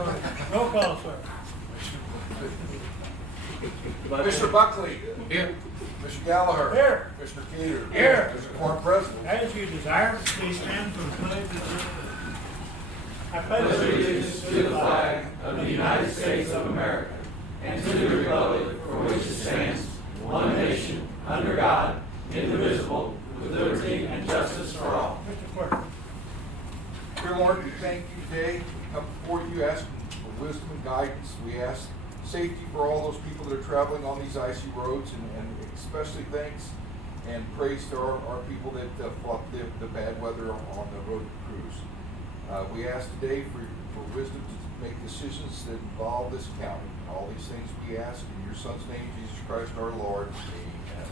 Roll call, sir. Commissioner Buckley. Here. Commissioner Gallagher. Here. Commissioner Gator. Here. Commissioner Quorum President. As you desire, please stand for the pledge. I pledge Allegiance to the flag of the United States of America and to the republic for which it stands, one nation, under God, indivisible, with liberty and justice for all. Mr. Clerk. Dear Lord, we thank you today. We come before you asking for wisdom and guidance. We ask safety for all those people that are traveling on these icy roads, and especially thanks and praise to our people that fought the bad weather on the road cruise. We ask today for wisdom to make decisions that involve this county. All these things we ask in your Son's name, Jesus Christ our Lord.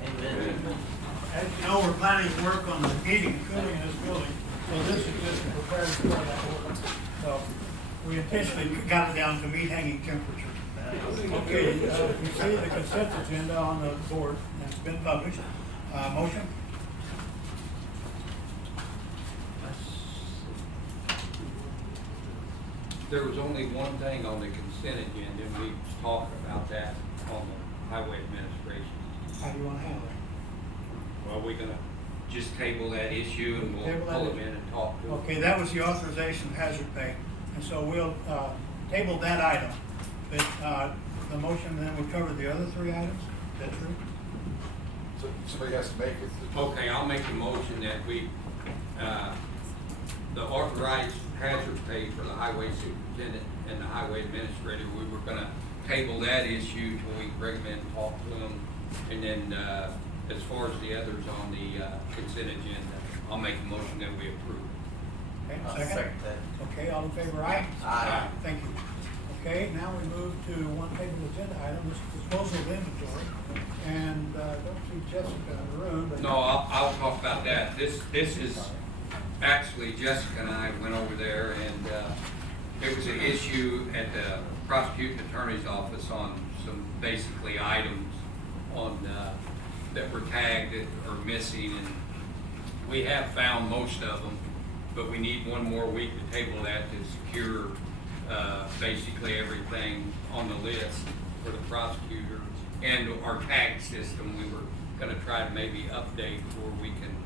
Amen. As you know, we're planning to work on the heating and cooling in this building, so this is just to prepare for that work. So we intentionally got it down to meat hanging temperature. Okay, you see the consent agenda on the board, and it's been published. Motion? There was only one thing on the consent agenda, and we talked about that on the highway administration. How do you want to handle it? Well, we're gonna just table that issue and we'll Table that pull them issue. in and talk to them. Okay, that was the authorization of hazard pay, and so we'll table that item. But the motion then would cover the other three items. Is that true? So somebody has to make it. Okay, I'll make a motion that we, the authorized hazard pay for the highway superintendent and the highway administrator, we were gonna table that issue till we bring them in and talk to them. And then, as far as the others on the consent agenda, I'll make a motion that we approve. Okay, I'll second? second that. Okay, all in favor, aye? Aye. Thank you. Okay, now we move to one table agenda item, this disposal of inventory. And don't see Jessica in the room, but. No, I'll talk about that. This is, actually Jessica and I went over there and it was an issue at the prosecuting attorney's office on some basically items on that were tagged or missing, and we have found most of them, but we need one more week to table that to secure basically everything on the list for the prosecutor and our tag system. We were going to try to maybe update where we can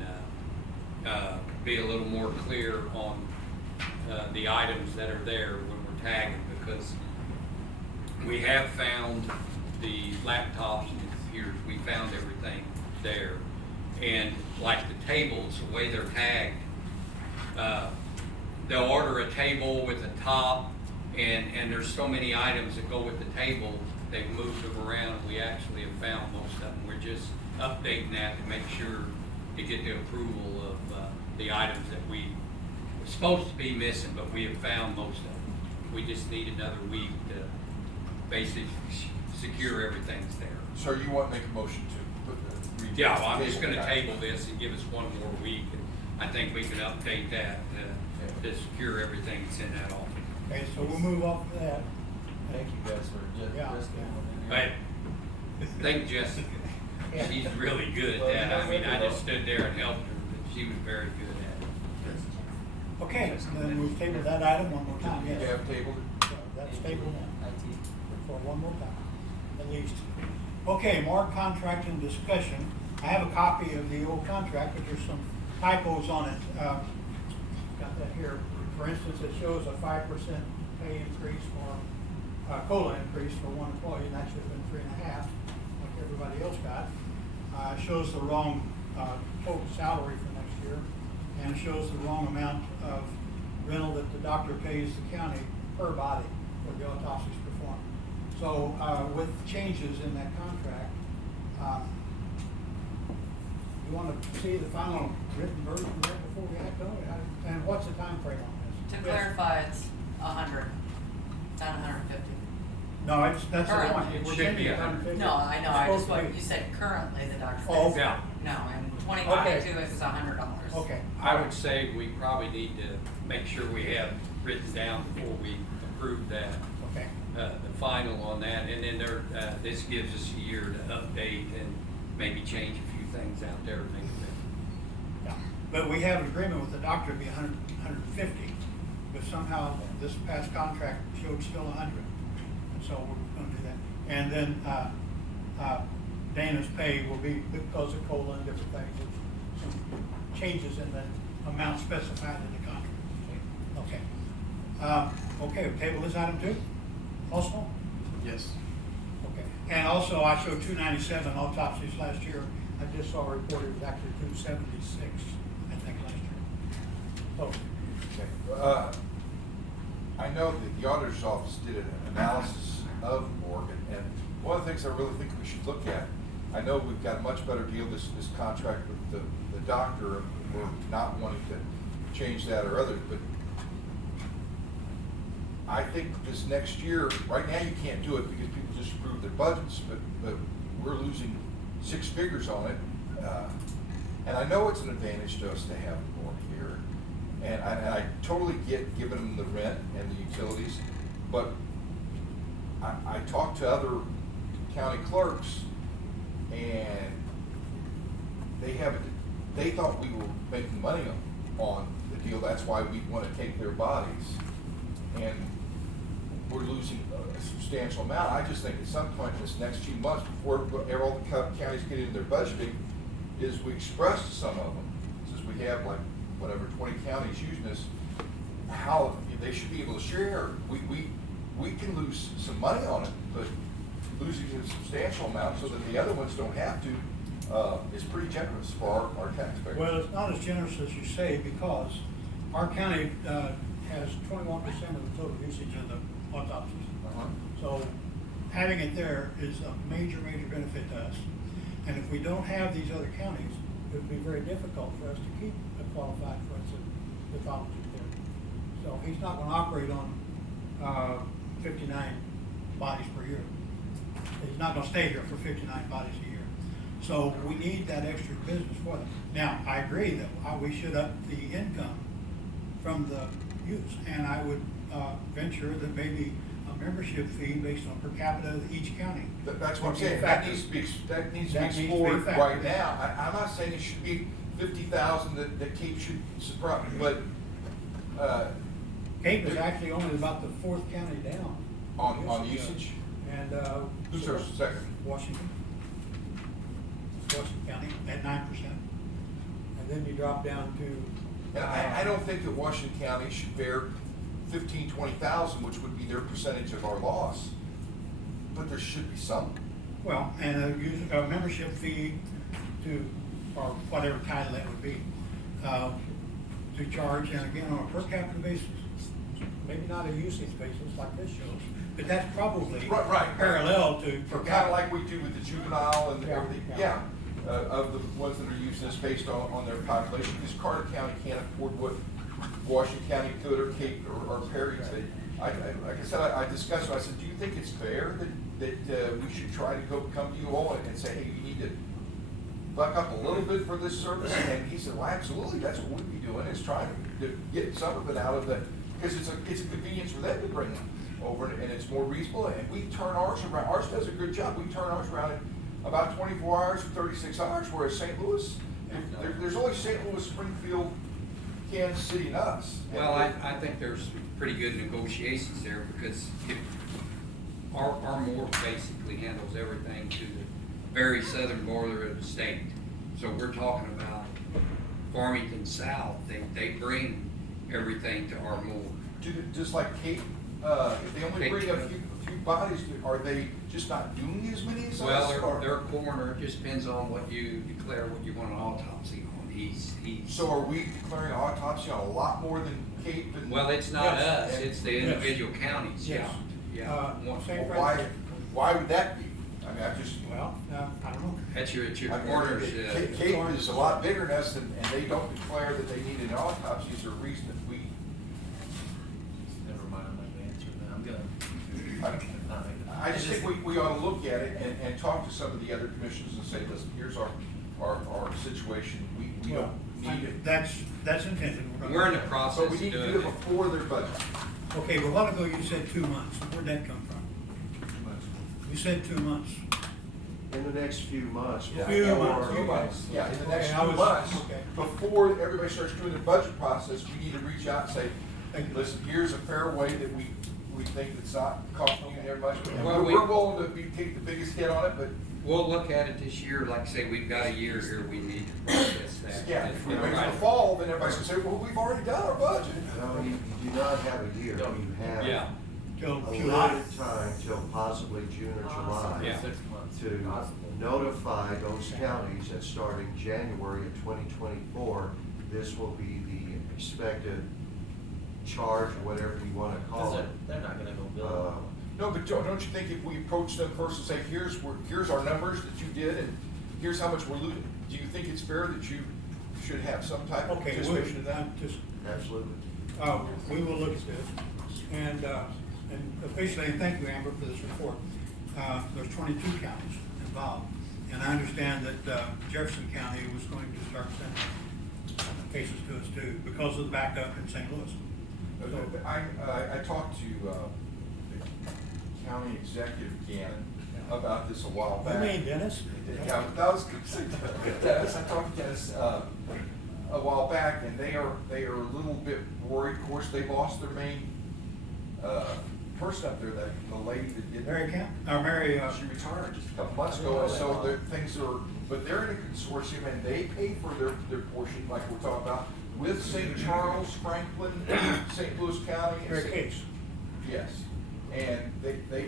be a little more clear on the items that are there when we're tagging, because we have found the laptops and the computers. We found everything there, and like the tables, the way they're tagged, they'll order a table with a top, and there's so many items that go with the table, they've moved them around. We actually have found most of them. We're just updating that to make sure to get the approval of the items that we were supposed to be missing, but we have found most of them. We just need another week to basically secure everything's there. So you want to make a motion to put the. Yeah, well, I'm just gonna table this and give us one more week, and I think we can update that to secure everything that's in that office. Okay, so we'll move off of that. Thank you guys for Yeah. But thank Jessica. She's really good at that. I mean, I just stood there and helped her, but she was very good at it. Okay, so then we've tabled that item one more time, You yes. have tabled it. So that's tabled for one more time, at least. Okay, more contract and discussion. I have a copy of the old contract, but there's some typos on it. Got that here. For instance, it shows a 5% pay increase for, COLA increase for one employee, and that should have been 3.5, like everybody else got. It shows the wrong total salary for next year, and it shows the wrong amount of rental that the doctor pays the county per body for the autopsies performed. So with changes in that contract, you want to see the final written version there before we act on it? And what's the time frame on this? To clarify, it's 100, not 150. No, that's the Currently. point. It We're should changing be it to 100. 150. No, I know, It's I just, supposed to what be- you said currently the doctor Oh, says. Yeah. No, in 2022 it's $100. Okay. I would say we probably need to make sure we have written down before we approve that, Okay. the final on that, and then this gives us a year to update and maybe change a few things out there to make it better. Yeah. But we have an agreement with the doctor to be 150. but somehow this past contract showed still 100. And so we're gonna do that. And then, Dana's pay will be, because of COLA and different things, there's some changes in the amount specified in the contract. Okay. Okay, table this item 2, also? Yes. Okay, and also I showed 297 autopsies last year. I just saw a report, it was actually 276, I think, last year. So, Okay. I know that the auditor's office did an analysis of Morgan, and one of the things I really think we should look at, I know we've got a much better deal, this contract with the doctor, and we're not wanting to change that or others, but I think this next year, right now you can't do it because people just approved their budgets, but we're losing 6 figures on it. And I know it's an advantage to us to have more here. And I totally get giving them the rent and the utilities, but I talked to other county clerks and they thought we were making money on the deal. That's why we want to take their bodies. And we're losing a substantial amount. I just think at some point in this next few months, before all the counties get into their budgeting, is we express to some of them, since we have like, whatever, 20 counties using this, how they should be able to share. We can lose some money on it, but losing a substantial amount so that the other ones don't have to is pretty generous for our taxpayers. well, it's not as generous as you say, because our county has 21% of the total usage of the autopsies. So having it there is a major, major benefit to us. And if we don't have these other counties, it would be very difficult for us to keep a qualified forensic pathologist there. So he's not gonna operate on 59 bodies per year. He's not gonna stay here for 59 bodies a year. So we need that extra business for them. Now, I agree that we should up the income from the use, and I would venture that maybe a membership fee based on per capita of each county. That's what I'm would be a saying, that factor. needs to be That needs to be explored a factor. right now. I'm not saying it should be 50,000 that Cape should supply, but, Cape is actually only about the 4th county down. on usage. And, Who's our second? Washington. Washington County at 9%. And then you drop down to. And I don't think that Washington County should bear 15, 20,000, which would be their percentage of our loss. But there should be some. Well, and a membership fee to, or whatever title that would be, to charge, and again, on a per capita basis. Maybe not a usage basis like this shows, but that's probably Right. parallel to per Kind of capita. like we do with the juvenile and Yeah, everything, yeah. of the ones that are using this based on their population, because Carter County can't afford what Washington County could, or Cape, or Perry could. Like I said, I discussed it, I said, do you think it's fair that we should try to come to you all and say, hey, you need to buck up a little bit for this service? And he said, well, absolutely, that's what we'd be doing, is trying to get some of it out of the, because it's a convenience for them to bring them over, and it's more reasonable, and we turn ours around. Ours does a good job. We turn ours around in about 24 hours to 36 hours, whereas St. Louis, there's only St. Louis, Springfield, Kansas City, and us. Well, I think there's pretty good negotiations there, because our morgue basically handles everything to the very southern border of the state. So we're talking about Farmington South, they bring everything to our morgue. Just like Cape, if they only bring a few bodies, are they just not doing as many as us? Well, their coroner, it just depends on what you declare what you want an autopsy on. He's. So are we declaring autopsy on a lot more than Cape and? Well, it's not Yes. us, it's the Yes. individual counties, yeah, Yes. yeah. St. Well, Francis. why would that be? I mean, Well, I don't know. It's your I mean, coroner's, Cape is a lot bigger than us, and they don't declare that they need an autopsy. Is there a reason that we? Never mind, I'm not gonna answer that, I'm gonna. I just think we ought to look at it and talk to some of the other commissions and say, listen, here's our situation. We Well, don't need it. That's intended. we're in the process But of we need to doing do it it. before their budget. Okay, but a while ago you said 2 months. Where'd that come from? You said 2 months. In the next few months. Yeah, Few yeah, months. few months. Yeah, in the next Okay, I few was- months, okay. before everybody starts doing their budget process, we need to reach out and say, Thank you. Listen, here's a fair way that we think it's not costing you very much. And Well, we're willing to take the biggest hit on it, but We'll look at it this year, like I say, we've got a year here, we need to process that. yeah, And if we're we wait for right. the fall, then everybody's gonna say, well, we've already done our budget. No, you do not have a year, you have Yeah, Till a July. limited time till possibly June or July Yeah. 6 months. to notify those counties that starting January of 2024, this will be the expected charge, or whatever you wanna Cause call it. they're not gonna go Uh, bill. No, but don't you think if we approach them first and say, here's our numbers that you did, and here's how much we're losing, do you think it's fair that you should have some type of Okay, participation in that? just, Absolutely. we will look at this, and officially, and thank you, Amber, for this report. There's 22 counties involved, and I understand that Jefferson County was going to start sending cases to us too, because of the backup in St. Louis. So, I talked to the county executive Gannon about this a while you back. mean Dennis? Yeah, but that was Dennis. I talked to Dennis a while back, and they are a little bit worried. Of course, they lost their main person up there, the lady that did. Mary Camp, or Mary, She retired just a couple months ago, and so things are, but they're in a consortium, and they pay for their portion, like we're talking about, with St. Charles, Franklin, St. Louis County. and Mary St. Case. Yes, and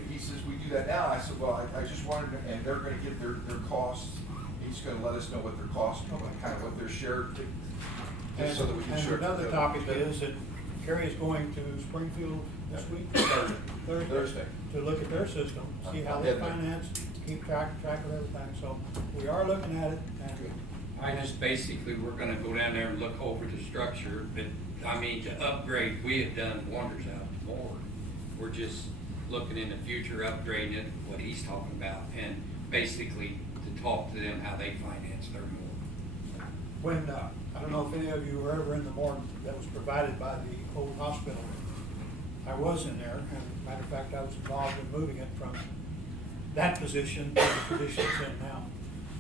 he says, we do that now. I said, well, I just wanted to, and they're gonna get their costs. He's gonna let us know what their costs, kind of what their share, just so that we can share. And another topic is that Kerry is going to Springfield this week, Thursday. to look at their system, see how they finance, keep track of everything. So we are looking at it, and I just basically, we're gonna go down there and look over the structure, but, I mean, to upgrade, we have done wonders out of more. We're just looking in the future, upgrading it, what he's talking about, and basically to talk to them how they finance their morgue. when, I don't know if any of you were ever in the morgue that was provided by the old hospital. I was in there, and matter of fact, I was involved in moving it from that position to the position it's in now.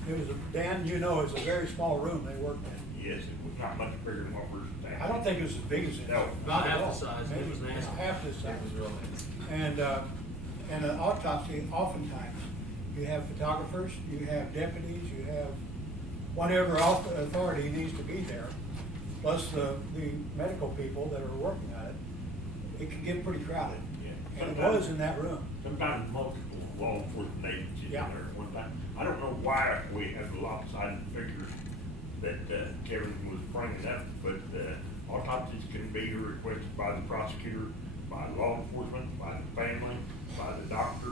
It was, Dan, you know, it's a very small room they worked in. Yes, it was not much bigger than what we're saying. I don't think it was as big as this. No. Not at Half the all. size. It Maybe was nasty. half this size. It was real nasty. And an autopsy, oftentimes, you have photographers, you have deputies, you have whatever authority needs to be there, plus the medical people that are working on it. It can get pretty crowded. Yeah. And it was in that room. Sometimes multiple law enforcement agencies in there Yeah. at one time. I don't know why we have the lopsided figures that Kevin was bringing up, but autopsies can be requested by the prosecutor, by law enforcement, by the family, by the doctor.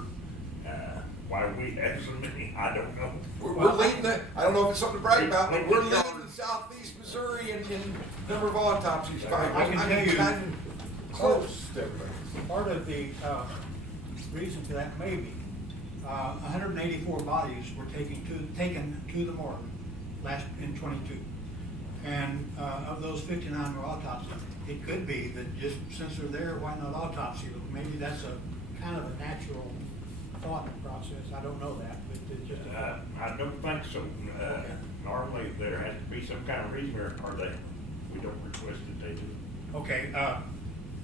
Why we have so many, I don't know. We're leading the, I don't know if it's something to brag about, but we're leading southeast Missouri in number of autopsies. I can tell you- Not even close to everybody. Part of the reason for that may be 184 bodies were taken to the morgue in 22. And of those 59 were autopsied. It could be that just since they're there, why not autopsy them? Maybe that's a kind of a natural thought process. I don't know that, but it's just a thought. I don't think so. Normally, there has to be some kind of reason, or we don't request that they do. Okay,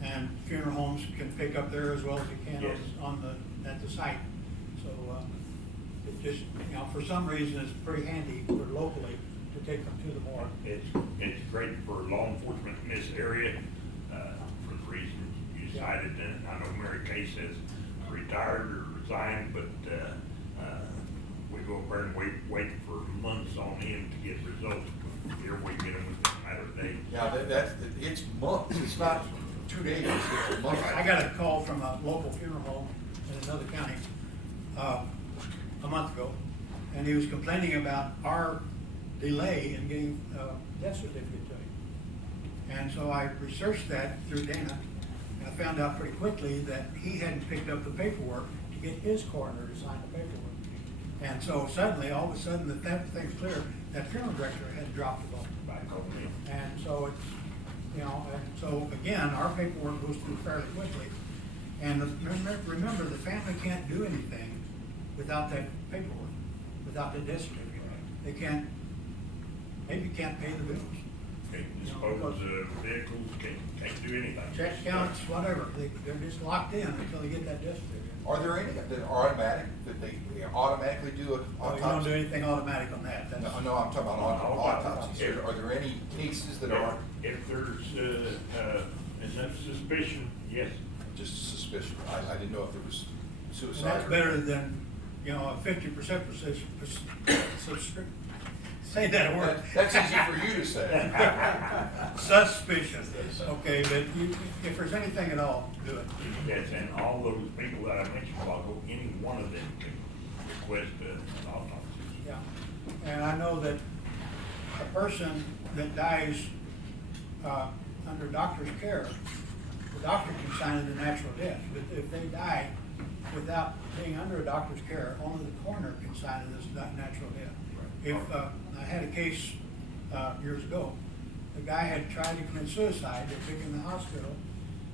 and funeral homes can pick up there as well as they can Yes. at the site. So, it just, you know, for some reason, it's pretty handy for locally to take them to the morgue. It's great for law enforcement in this area, for the reasons you cited, and I know Mary Case has retired or resigned, but, we go up there and wait for months on end to get results. Here we get them within a matter of days. Yeah, it's months, it's not 2 days, it's months. I got a call from a local funeral home in another county, a month ago, and he was complaining about our delay in getting a death certificate to him. And so I researched that through Dana, and I found out pretty quickly that he hadn't picked up the paperwork to get his coroner to sign the paperwork. And so suddenly, all of a sudden, that thing's clear, that funeral director had dropped the ball. Back on me. And so it's, you know, and so again, our paperwork goes through fairly quickly. And remember, the family can't do anything without that paperwork, without the death certificate. They can't, maybe can't pay the bills. Can't dispose of vehicles, can't do anything. check counts, whatever, they're just locked in until they get that death certificate. Are there any that are automatic, that they automatically do an Oh, you don't do autopsy? anything automatic on that, that's. No, I'm talking about autopsies. Are there any cases that are If there's, enough suspicion, yes. just suspicion? I didn't know if there was And suicide. that's or- better than, you know, a 50% say that word. That's easy for you to say. Suspicion, okay, but if there's anything at all, do it. Yes, and all those people that I mentioned a while ago, any one of them can request an autopsy. Yeah, and I know that a person that dies under doctor's care, the doctor can sign it a natural death, but if they die without being under a doctor's care, only the coroner can sign it as natural death. If, I had a case years ago, the guy had tried to commit suicide, they took him to the hospital,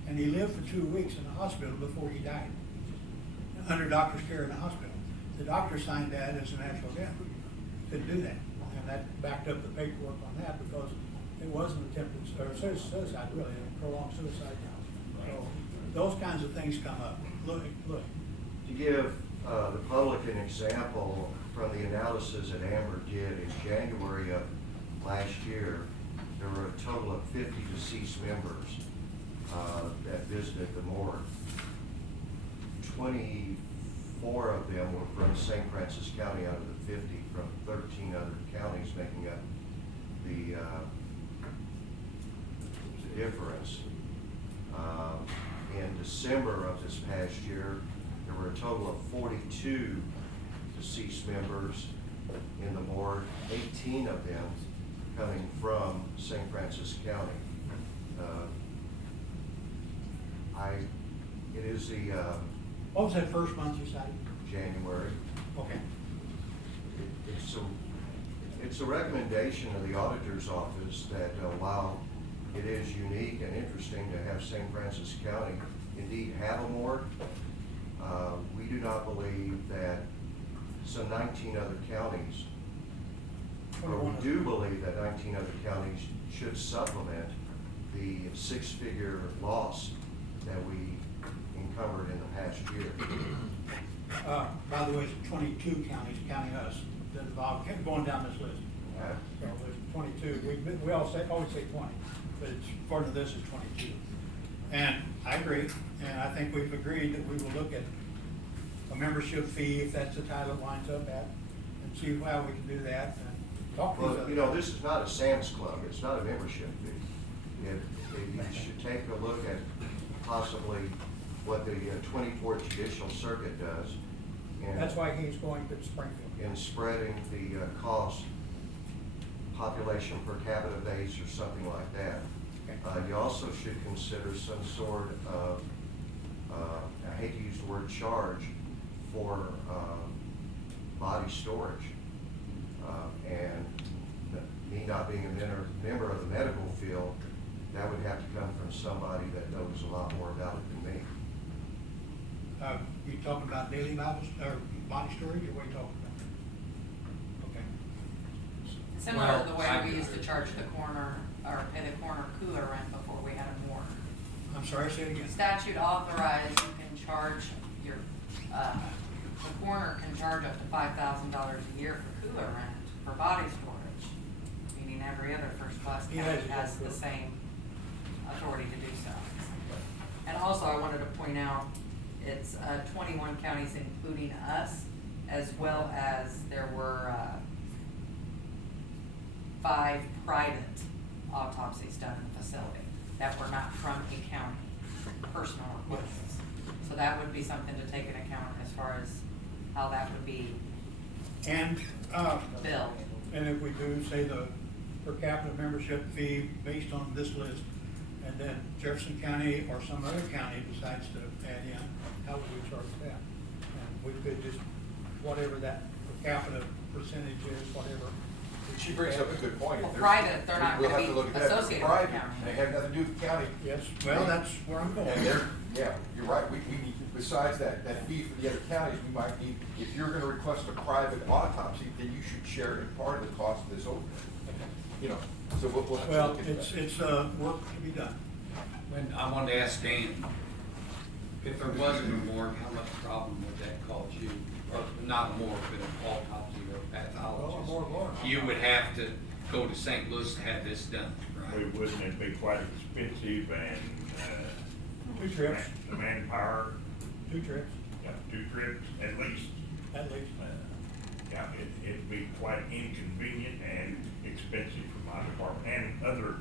and he lived for 2 weeks in the hospital before he died, under doctor's care in the hospital. The doctor signed that as a natural death, couldn't do that, and that backed up the paperwork on that because it wasn't attempted, or suicide really, a prolonged suicide. So those kinds of things come up. Look. To give the public an example from the analysis that Amber did in January of last year, there were a total of 50 deceased members that visited the morgue. 24 of them were from St. Francis County out of the 50, from 13 other counties, making up the difference. In December of this past year, there were a total of 42 deceased members in the morgue, 18 of them coming from St. Francis County. It is the What was that first month you cited? January. Okay. It's a recommendation of the auditor's office that while it is unique and interesting to have St. Francis County indeed have a morgue, we do not believe that some 19 other counties, or we do believe that 19 other counties should supplement the 6-figure loss that we encumbered in the past year. By the way, it's 22 counties counting us that involved, kept going down this list. Okay. So there's 22, we always say 20, but it's, according to this, it's 22. And I agree, and I think we've agreed that we will look at a membership fee, if that's the title it winds up at, and see how we can do that, and talk to these Well, other. you know, this is not a Sam's Club, it's not a membership fee. You should take a look at possibly what the 24th Judicial Circuit does. That's why he's going to Springfield. In spreading the cost, population per capita base or something like that. Okay. You also should consider some sort of, I hate to use the word charge, for body storage. And me not being a member of the medical field, that would have to come from somebody that knows a lot more about it than me. You talking about daily Bible, or body storage, or what are you talking about? Okay. Similar to the way Well, we used to charge the coroner, or pay the coroner cooler rent before we had a morgue. I'm sorry, say it again. Statute authorized, you can charge your, the coroner can charge up to $5,000 a year for cooler rent for body storage, meaning every other first-class He county has his own has the cooler. same authority to do so. And also, I wanted to point out, it's 21 counties, including us, as well as there were 5 private autopsies done in the facility that were not from a county, personal requests. So that would be something to take into account as far as how that would be And, billed. and if we do say the per capita membership fee based on this list, and then Jefferson County or some other county decides to add in, how would we charge that? And we could just, whatever that per capita percentage is, whatever. She brings up a good point. Well, There's- private, they're not we'll gonna have to be look at that. They're associated with the private, county. They have nothing to do with the county. Yes, well, that's where I'm going. And they're, yeah, you're right, we need, besides that fee for the other counties, we might need, if you're gonna request a private autopsy, then you should share in part of the cost of this overhead. you know, so we'll have to Well, look into that. it's work to be done. When, I wanted to ask Dan, if there wasn't a morgue, how much problem would that cause you? Or not a morgue, but an autopsy or pathologist? Well, a morgue. You would have to go to St. Louis to have this done, We right? wouldn't, it'd be quite expensive and, 2 trips, the manpower, 2 trips, yeah, 2 trips at least. at least. Yeah, it'd be quite inconvenient and expensive for my department and other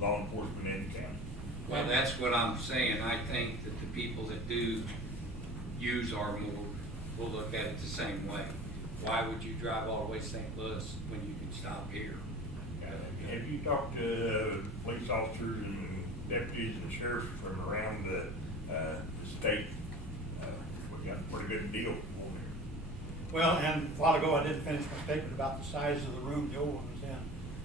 law enforcement in the county. Well, that's what I'm saying. I think that the people that do use our morgue will look at it the same way. Why would you drive all the way to St. Louis when you can stop here? Have you talked to police officers and deputies and sheriffs from around the state? We got a pretty good deal on here. Well, and a while ago, I didn't finish my statement about the size of the room the old one was in.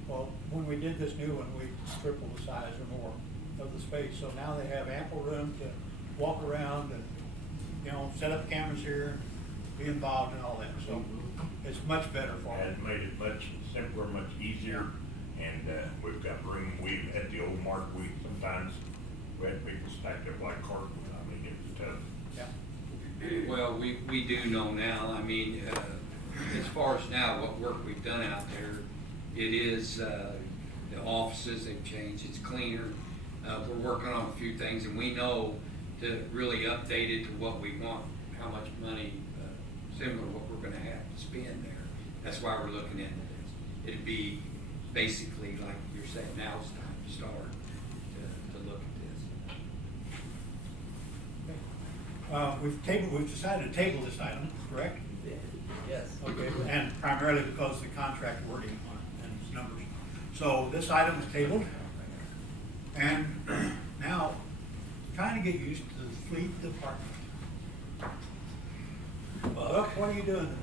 Well, when we did this new one, we tripled the size or more of the space. So now they have ample room to walk around and, you know, set up cameras here, be involved in all that. So it's much better for them. Has made it much simpler, much easier, and we've got room. We, at the old Mark, we sometimes, we had people stacked up like cardboard. I mean, it was tough. Yeah. Well, we do know now, I mean, as far as now, what work we've done out there, it is, the offices, they've changed, it's cleaner. We're working on a few things, and we know to really update it to what we want, how much money, similar to what we're gonna have to spend there. That's why we're looking into this. It'd be basically, like you're saying, now it's time to start to look at this. We've decided to table this item, correct? Yes. Okay, and primarily because of the contract wording on it and its numbers. So this item is tabled. And now, trying to get used to the fleet department. Buck, what are you doing?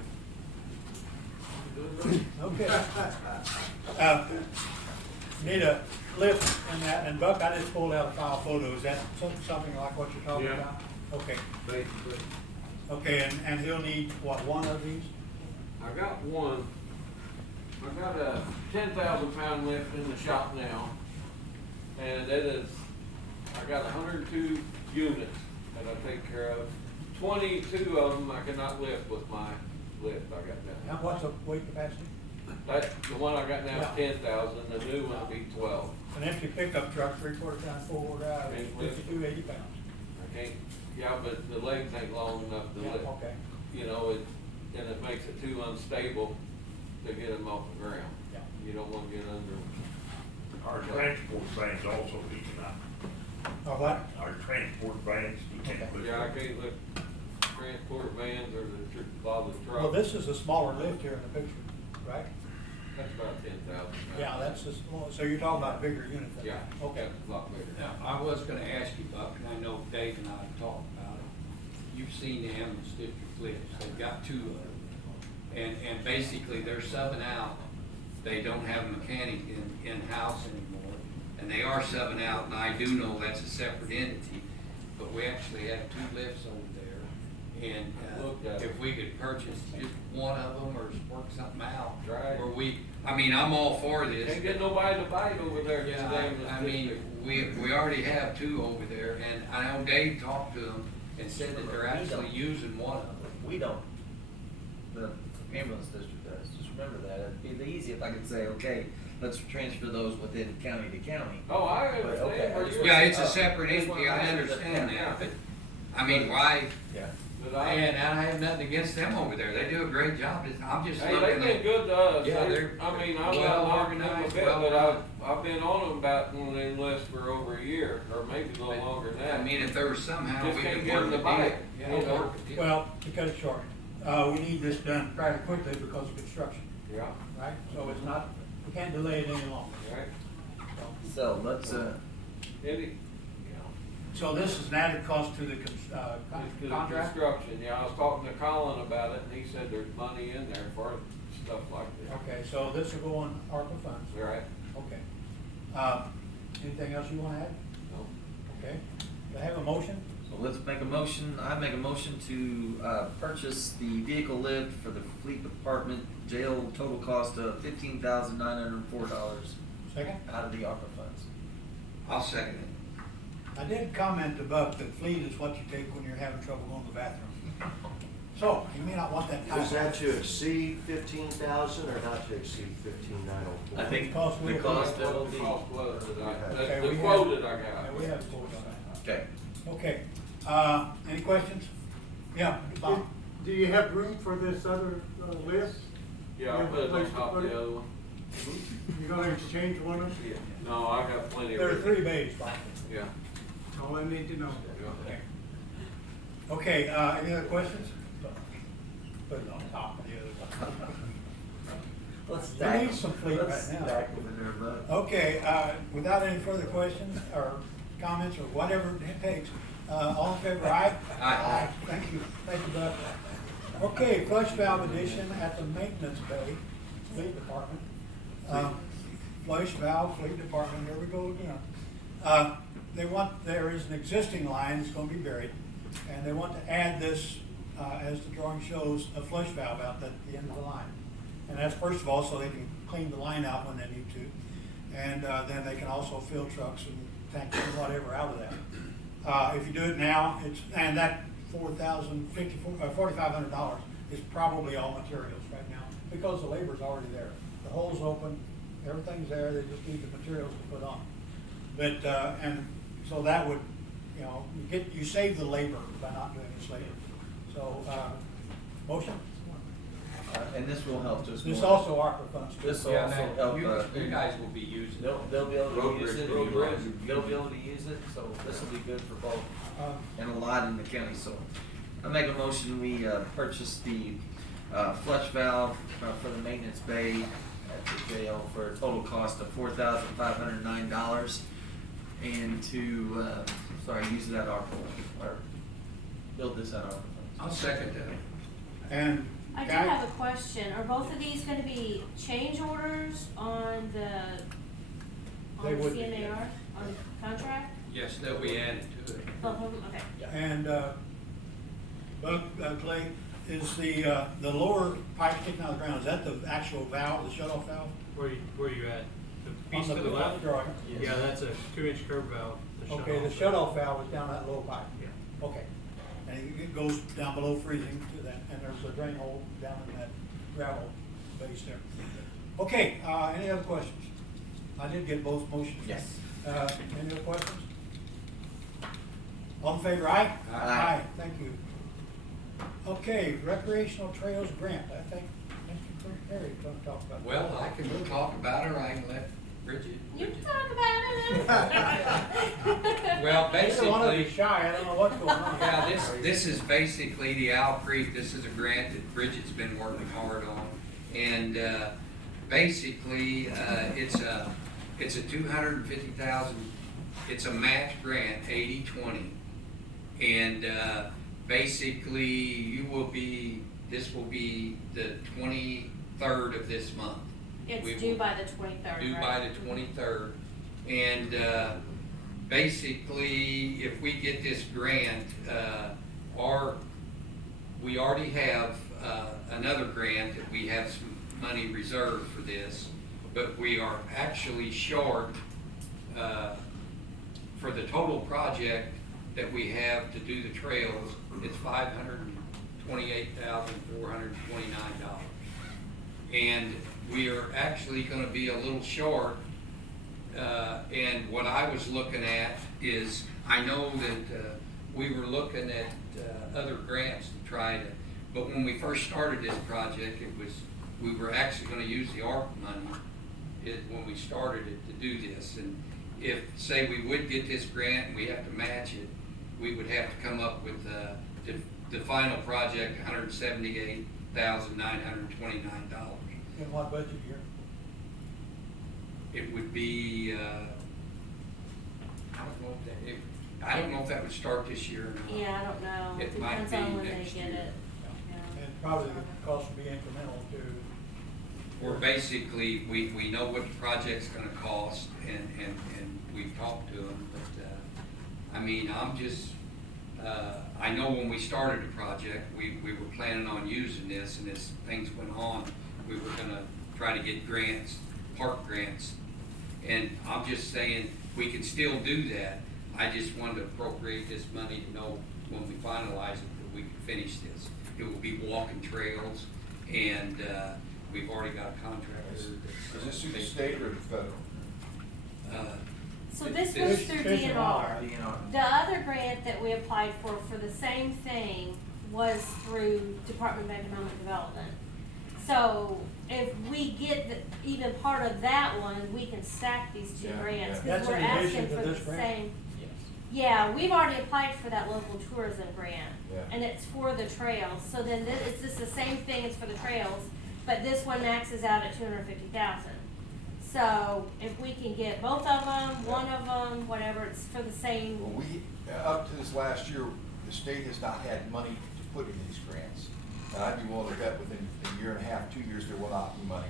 Okay. Need a lift and that, and Buck, I just pulled out a file photo. Is that something like what you're talking Yeah. about? Okay. Basically, Okay, and he'll need, what, one of these? I got one. I got a 10,000-pound lift in the shop now, and it is, I got 102 units that I take care of. 22 of them I cannot lift with my lift I got Now, now. what's the weight capacity? That, the one I got now is Yeah. 10,000, the new one will be 12. An empty pickup truck, 3/4 ton, 4-wheel drive, Can't lift. 52, 80 pounds. I can't, yeah, but the legs ain't long enough to Yeah, lift. okay. You know, and it makes it too unstable to get them off the ground. Yeah. You don't wanna get under. Our transport vans also, we cannot, Or what? our transport vans, we can't Okay. lift. Yeah, I can't lift transport vans or a lot of the trucks. Well, this is a smaller lift here in the picture, right? That's about 10,000. Yeah, that's just, so you're talking about a bigger unit than Yeah, that? Okay. that's a lot bigger. Now, I was gonna ask you, Buck, and I know Dave and I have talked about it. You've seen the ambulance district lifts, they've got 2 of them. And basically, they're subbing out, they don't have a mechanic in-house anymore, and they are subbing out, and I do know that's a separate entity, but we actually have 2 lifts over there. And Looked at if it. we could purchase just one of them or work something out, Right. where I mean, I'm all for this. Can't get nobody to bite over there. Yeah, today. I mean, we already have 2 over there, and I know Dave talked to them and said that they're actually using one of them. We don't. The ambulance district does. Just remember that. It'd be easy if I could say, okay, let's transfer those within county to county. Oh, I Okay, understand where I just you're. Yeah, it's a Oh, separate just wanna entity, I make sure understand that- that, but, I mean, why? Yeah. But I- And I have nothing against them over there, they do a great job, I'm just Hey, looking they've been at. good to us. Yeah, They- they're I mean, I'm well not knocking them a organized, bit, well but run. I've been on them about one of them lists for over a year, or maybe a little longer than that. I mean, if there was somehow Just we can't could get work them the to deal. bite, Yeah, you know? work the deal. Well, to cut it short, we need this done rather quickly because of construction, Yeah, right? So it's not, we can't delay it any longer. right. So let's, Any, So this is an added cost to the it's to the contract? construction, yeah, I was talking to Colin about it, and he said there's money in there for stuff like that. Okay, so this will go on ARPA funds, Right? okay. Anything else you wanna add? No. Okay, do I have a motion? so let's make a motion. I make a motion to purchase the vehicle lift for the fleet department jail, total cost of $15,904. Second? out of the ARPA funds. I'll second it. I did comment above that fleet is what you take when you're having trouble going to the bathroom. So, you may not want that time. Is that to exceed 15,000 or not to exceed 15,904? I think Because the we'll- cost What will the be, cost was that Okay, the we quote have- that I Yeah, got. we have quotes on that. okay. Okay, any questions? Yeah, Bob? Do you have room for this other list? Yeah, I'll put it on top of the other one. You're gonna exchange one of them? No, I got plenty of. There are room. 3 bays, Bob. Yeah. That's all I need to know. Yeah. Okay, any other questions? Put it on top of the other one. Let's We need some fleet let's right now. stack them in there, bud. Okay, without any further questions or comments or whatever it takes, all in favor, aye? Aye. Thank you, Bud. Okay, flush valve addition at the maintenance bay, fleet department. Flush valve, fleet department, here we go again. There is an existing line that's gonna be buried, and they want to add this, as the drawing shows, a flush valve out at the end of the line. And that's first of all, so they can clean the line out when they need to. And then they can also fill trucks and tanks and whatever out of that. If you do it now, and that $4,500 is probably all materials right now, because the labor's already there. The hole's open, everything's there, they just need the materials to put on. But, and so that would, you save the labor by not doing this later. So, motion? And this will help just more. This also ARPA funds too. This will Yeah, also man, help, you guys will be using it. they'll be able Road to use bridge, it, road bridge. they'll be able to use it, so this will be good for both, Um, and a lot in the county, so. I make a motion, we, purchase the, flush valve, for the maintenance bay at the jail for a total cost of $4,509. And to, use it at ARPA, or build this at ARPA. I'll second that. And. I do Guy? have a question. Are both of these gonna be change orders on They the would be, CMAR, yes. on the contract? Yes, they'll be added to it. Both of them, okay. And, Clay, is the lower pipe sticking out of the ground, is that the actual valve, the shut-off valve? Where you at? The piece On to the left? drawing? Yeah, that's a 2-inch curve valve. Okay, the shut-off valve is down that low pipe? Yeah. Okay. And it goes down below freezing to that, and there's a drain hole down in that gravel base there. Okay, any other questions? I did get both motions. Yes. Any other questions? All in favor, aye? Aye. Thank you. Okay, recreational trails grant, I think Mr. Perry is gonna talk about. Well, I can talk about it, or I can let Bridget. You can talk about it. Well, Either one of you basically, shy, I don't know what's going on. yeah, this is basically the Owl Creek, this is a grant that Bridget's been working hard on. And, basically, it's a 250,000, it's a match grant, 80-20. And, basically, this will be the 23rd of this month. It's due by the 23rd, Due right? by the 23rd. And basically, if we get this grant, we already have another grant that we have some money reserved for this, but we are actually short for the total project that we have to do the trails. It's $528,429. And we are actually gonna be a little short, and what I was looking at is, I know that, we were looking at, other grants to try to, but when we first started this project, we were actually gonna use the ARPA money, when we started it, to do this. And if, say, we would get this grant and we have to match it, we would have to come up with, the final project, $178,929. In what budget year? It would be, I don't know if that would start this year or not. Yeah, I don't know. It might Depends on be when they next get year. it. Yeah. And probably the cost would be incremental to. Or basically, we know what the project's gonna cost, and we've talked to them, but, I mean, I know when we started the project, we were planning on using this, and as things went on, we were gonna try to get grants, park grants, And I'm just saying, we can still do that. I just wanted to appropriate this money to know when we finalize it, that we can finish this. It will be walking trails, and, we've already got a contractor. Is this through the state or the federal? So this This- was through Fish and DNR. DNR. The other grant that we applied for the same thing was through Department of Economic Development. So if we get even part of that one, we can stack these two Yeah, grants, yeah. cause That's we're in addition asking to for the this grant? same. Yeah, we've already applied for that local tourism grant, Yeah. and it's for the trails, so then it's just the same thing, it's for the trails, but this one maxes out at 250,000. So if we can get both of them, one of them, whatever, it's for the Well, same, we, up to this last year, the state has not had money to put into these grants. And I'd be willing to bet within a year and a half, 2 years, there will not be money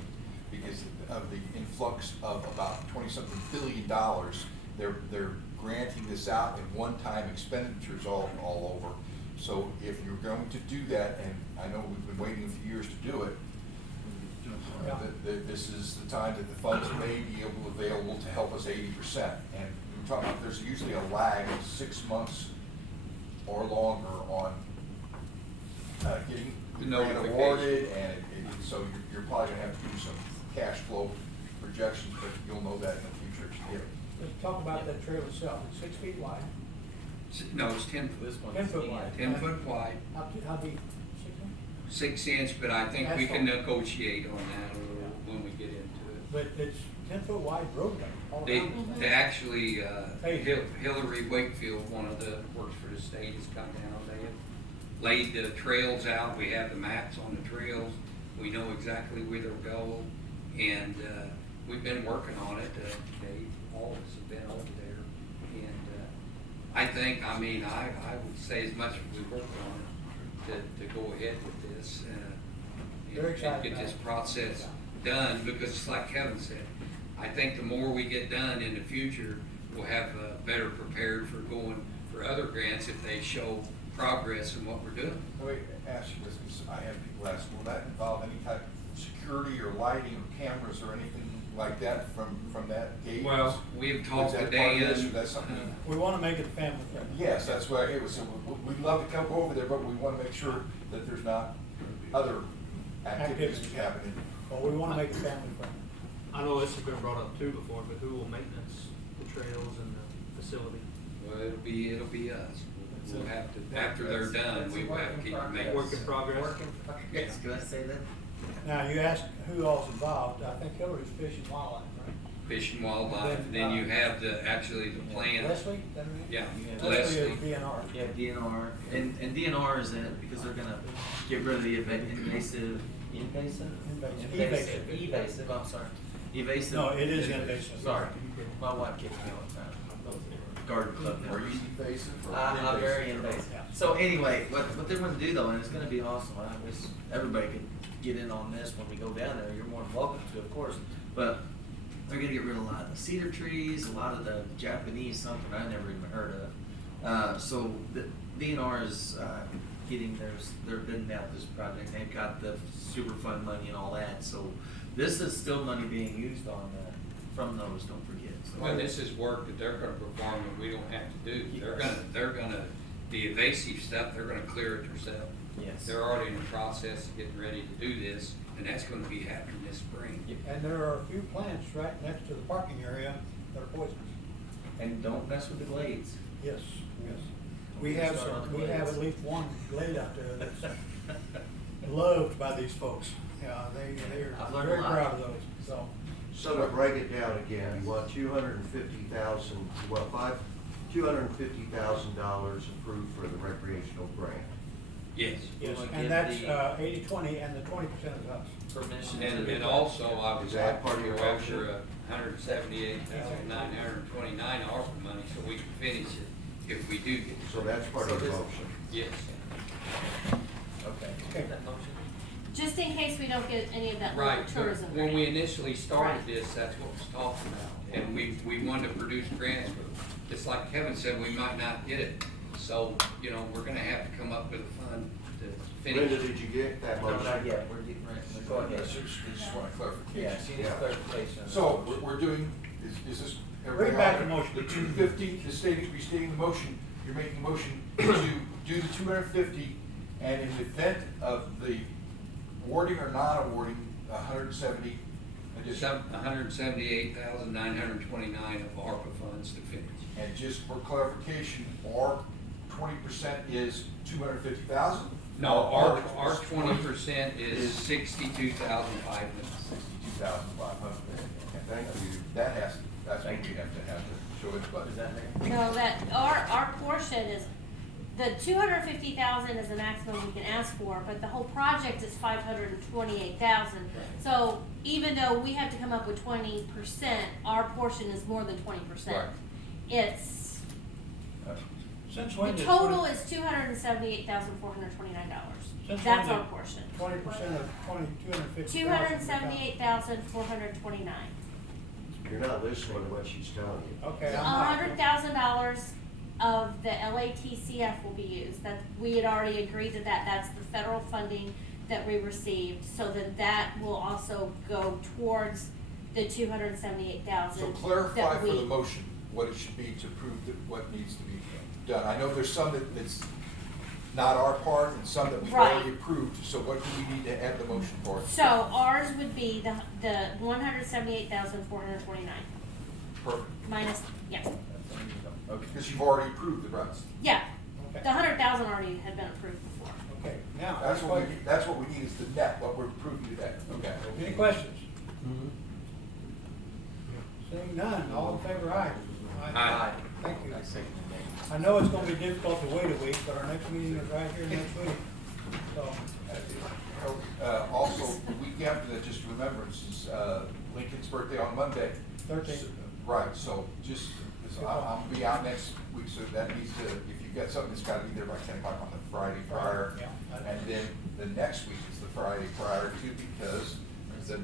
because of the influx of about 20-something billion dollars. They're granting this out in one-time expenditures all over. So if you're going to do that, and I know we've been waiting a few years to do it, this is the time that the funds may be available to help us 80%. And we're talking about, there's usually a lag of 6 months or longer on getting the grant notification. awarded, and so you're probably gonna have to do some cash flow projections, but you'll know that in the future as you get it. Let's talk about that trail itself. It's 6 feet wide, No, it's 10 This foot, one's 10 foot wide. 10 foot wide, How deep? 6 inch? 6 inch, but I think we can Asphalt. negotiate on that a little when we get into it. But it's 10 foot wide roadway all They, around. they actually, Hey. Hillary Wakefield, one of the, works for the state, has come down, they have laid the trails out, we have the maps on the trails, we know exactly where they'll go, and, we've been working on it, all of us have been over there, and, I think, I mean, I would say as much as we work on it, to go ahead with this, Very and excited get about this it. process done, because it's like Kevin said, I think the more we get done in the future, we'll have, better prepared for going for other grants if they show progress in what we're doing. Let me ask you this, because I have people ask, will that involve any type of security or lighting or cameras or anything like that from that gate? Well, we've talked Is that to part of Dan. this, or that's something? We want to make it family friendly. Yes, that's what it was. So we'd love to come over there, but we want to make sure that there's not other activities happening. Well, we want to make it family friendly. I know this has been brought up too before, but who will maintenance the trails and the facility? Well, it'll be us. We'll have to, after they're done, we will have to keep them maintenance. Work in progress? Yes, can I say that? Now, you asked who all's involved. I think Hillary's Fish and Wildlife, right? Fish and Wildlife, and then you have actually the plan. Leslie, is that her name? Yeah, Leslie is Leslie. DNR. Yeah, DNR, and DNR is in it because they're gonna get rid of the invasive, evasive, I'm sorry, evasive. No, it is invasive. Sorry, my wife gets me all the time. Garden club Are members. you invasive or I'm very invasive? invasive. Yeah. So anyway, what they're gonna do though, and it's gonna be awesome, I wish everybody could get in on this when we go down there, you're more than welcome to, of course. But they're gonna get rid of a lot of the cedar trees, a lot of the Japanese, something I never even heard of. So the DNR is, getting they're bidding out this project, they've got the super fund money and all that, so this is still money being used on, from those, don't forget, so. Well, this is work that they're gonna perform and we don't have to do. They're gonna, the invasive stuff, they're gonna clear it themselves. Yes. They're already in the process of getting ready to do this, and that's gonna be happening this spring. And there are a few plants right next to the parking area that are poisonous. And don't mess with the glades. Yes, yes. We have at least one glade out there that's loved by these folks. Yeah, they're I've learned a very lot. proud of those, so. So to break it down again, you want $250,000 approved for the recreational grant. Yes. Yes, We'll give and that's the- 80/20, and the 20% is us. Permission And to. also, I Is was that like, part of your we're after motion? 178,929 ARPA money, so we can finish it if we do get it. So that's part of the motion. Yes. Okay. Okay. That motion? just in case we don't get any of that local Right, tourism when we grant. initially started Right. this, that's what was talked about, and we wanted to produce grants, but just like Kevin said, we might not get it. So, you know, we're gonna have to come up with a fund to finish. Linda, did you get that No, motion? not yet, we're getting ready, go ahead. Yes, just want Yeah, clarification. she needs clarification. So we're doing Is this? Bring back the motion. The 250, restating the motion, you're making a motion to do the 250, and in the event of the awarding or not awarding, 170 additional. 178,929 of ARPA funds to finish. And just for clarification, our 20% is 250,000? No, our 20% is 62,500. 62,500. Thank you. That's what we have to show its budget. No, that, our portion is, the 250,000 is the maximum we can ask for, but the whole project is 528,000. So even though we have to come up with 20%, our portion is more than 20%. Right. It's, Since the when did total is $278,429. Since That's when our did portion. 20% of 250,000. $278,429. You're not listening to what she's telling you. Okay, I'm not. $100,000 of the LATCF will be used. That, we had already agreed to that. That's the federal funding that we received. So that will also go towards the 278,000. So clarify for the motion what it should be to prove that what needs to be done. I know there's some that's not our part and some that we've already approved. So what do we need to add the motion for? So ours would be the 178,429 Perfect. minus, yeah, Okay, because you've already approved the rest. yeah. Okay. The 100,000 already had been approved before. Okay, now. That's what we need, that's what we need is the net, what we're approving today. Okay. Any questions? Seeing none, all in favor, aye. Aye. Thank you. I know it's gonna be difficult to wait a week, but our next meeting is right here next week. So, Also, the week after that, just remembrance is Lincoln's birthday on Monday. 13th. Right, so just, I'm gonna be out next week, so that needs to, if you've got something that's gotta be there by 10 o'clock on the Friday prior. Yeah. And then the next week is the Friday prior too, because you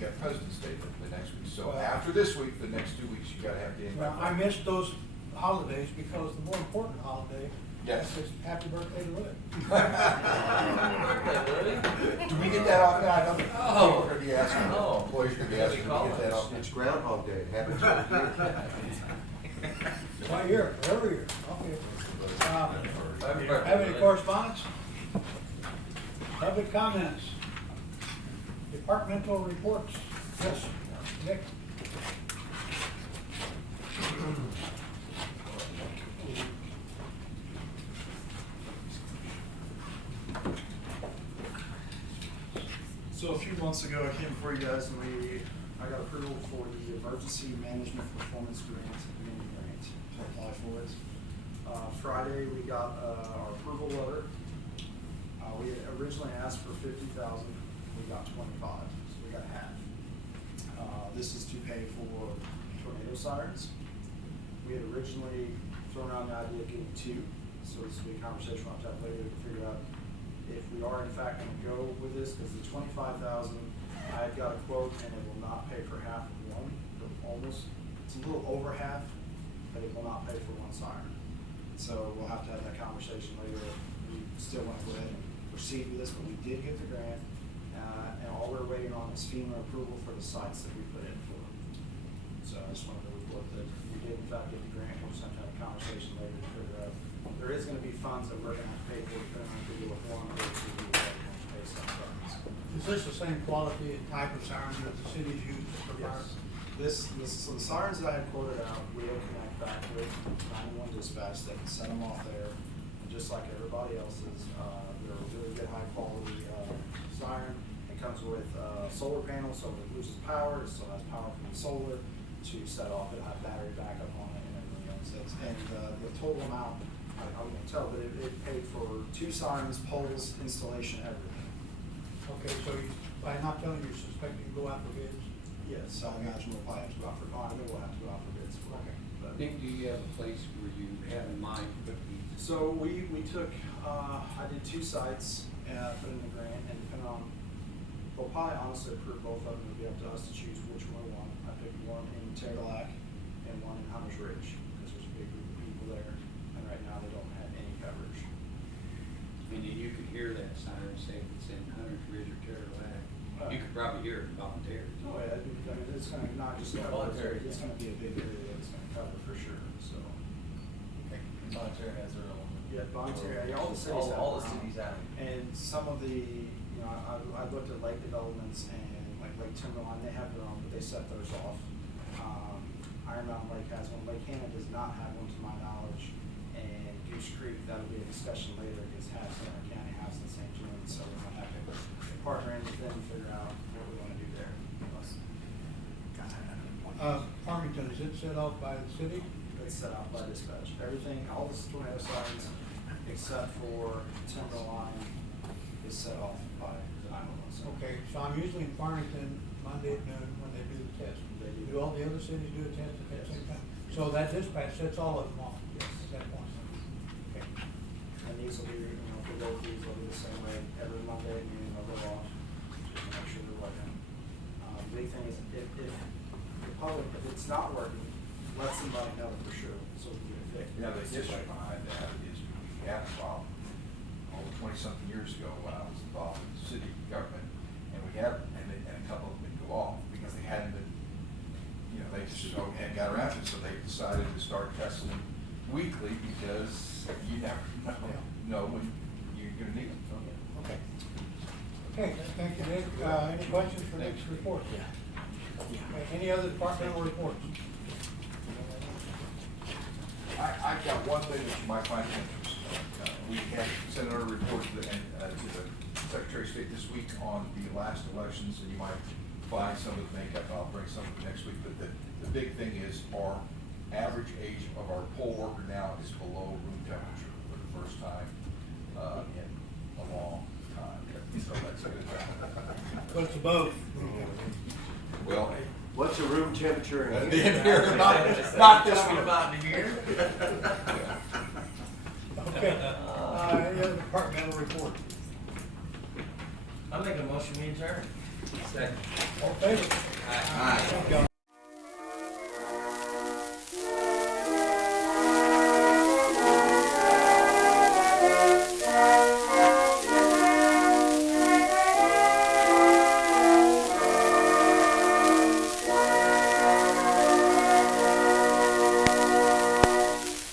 got President's Day the next week. So Well, after this week, the next 2 weeks, you gotta have the. well, I missed those holidays because the more important holiday. Yes. Is happy birthday to Lily. Do we get that off now? I know people Oh. are gonna be asking, Oh. employees are gonna be asking, do we get that off? It's Groundhog Day. It happens every year. One year, every year, okay. Happy birthday, Have any Lily. correspondence? Public comments? Departmental reports? Yes, Nick? So a few months ago, I came before you guys and I got approval for the Emergency Management Performance Grant, mini grant, to apply for it. Friday, we got our approval letter. We had originally asked for 50,000, we got 25, so we got half. This is to pay for tornado sirens. We had originally thrown around the idea of getting 2, so this will be a conversation we'll have to have later to figure out if we are in fact going to go with this, because the 25,000, I had got a quote and it will not pay for half of one. It's a little over half, but it will not pay for one siren. So we'll have to have that conversation later. We still want to go ahead and proceed with this, but we did get the grant, and all we're waiting on is FEMA approval for the sites that we put in for. So I just wanted to report that we did in fact get the grant. We'll just have to have a conversation later to figure out. There is going to be funds that we're going to have to pay for, depending on if we do with one or if we do pay some funds. Is this the same quality and type of siren that the cities use for fire? Yes. So the sirens that I had quoted out, we will connect back with 911 dispatch. They can set them off there, and just like everybody else's. They're a really good, high quality siren. It comes with solar panels, so if it loses power, it still has power from the solar to set off. It'll have battery backup on it and everything else. And the total amount, I won't tell, but it paid for 2 sirens, poles, installation, everything. Okay, so by not telling you, suspect you go out for bids? Yes, I imagine we'll probably have to go out for, I know we'll have to go out for bids for it. But- Nick, do you have a place where you have in mind to put these? So we took, I did 2 sites, put in the grant, and depending on, we'll probably honestly approve both of them. It'll be up to us to choose which one we want. I picked one in Terrelac and one in Hunters Ridge, because there's a big group of people there, and right now they don't have any coverage. And you could hear that siren say if it's in Hunters Ridge or Terrelac. You could probably hear it volunteer. Oh, yeah, I mean, it's gonna not just cover, Voluntary. it's gonna be a big area that it's gonna cover for sure, so. Montana has their own. Yeah, voluntary, yeah, all the cities have. All the their own. cities have. And some of the, you know, I looked at lake developments and like Lake Timberline, they have their own, but they set theirs off. Iron Mountain Lake has one, Lake Hanna does not have one to my knowledge. And Goose Creek, that'll be a discussion later, because Harrison County has in St. John, so we're gonna have to partner in with them and figure out what we wanna do there. Farmington, is it set off by the city? It's set out by dispatch. Everything, all the tornado signs, except for Timberline, is set off by the 911 center. Okay, so I'm usually in Farmington Monday at noon when they do the test. They do. Do all the other cities do a test at that same time? So that dispatch sets all of them off at that point? Okay. And these will be, you know, for both these, will be the same way, every Monday at noon, they'll go off, just to make sure they're working. The big thing is, if the public, if it's not working, let somebody know for sure, so we can get it fixed. Yeah, the history behind that is we had a problem over 20-something years ago when I was involved in the city government, and we had, and a couple of them would go off because they hadn't been, you know, they just hadn't got around to it, so they decided to start testing them weekly because you never know when you're gonna need them. Okay. Okay, thank you, Dick. Any questions for Dick's report? Okay, any other departmental reports? I've got one thing that you might find interesting. We have sent out a report to the Secretary of State this week on the last elections, and you might find some of the makeup. I'll bring some of it next week. But the big thing is our average age of our poll worker now is below room temperature for the first time in a long time. So that's a good thing. What's above? Well, What's the room temperature in in here? here, not this one. about in here. Okay, any other departmental report? I make a motion we adjourn. Second. All in favor?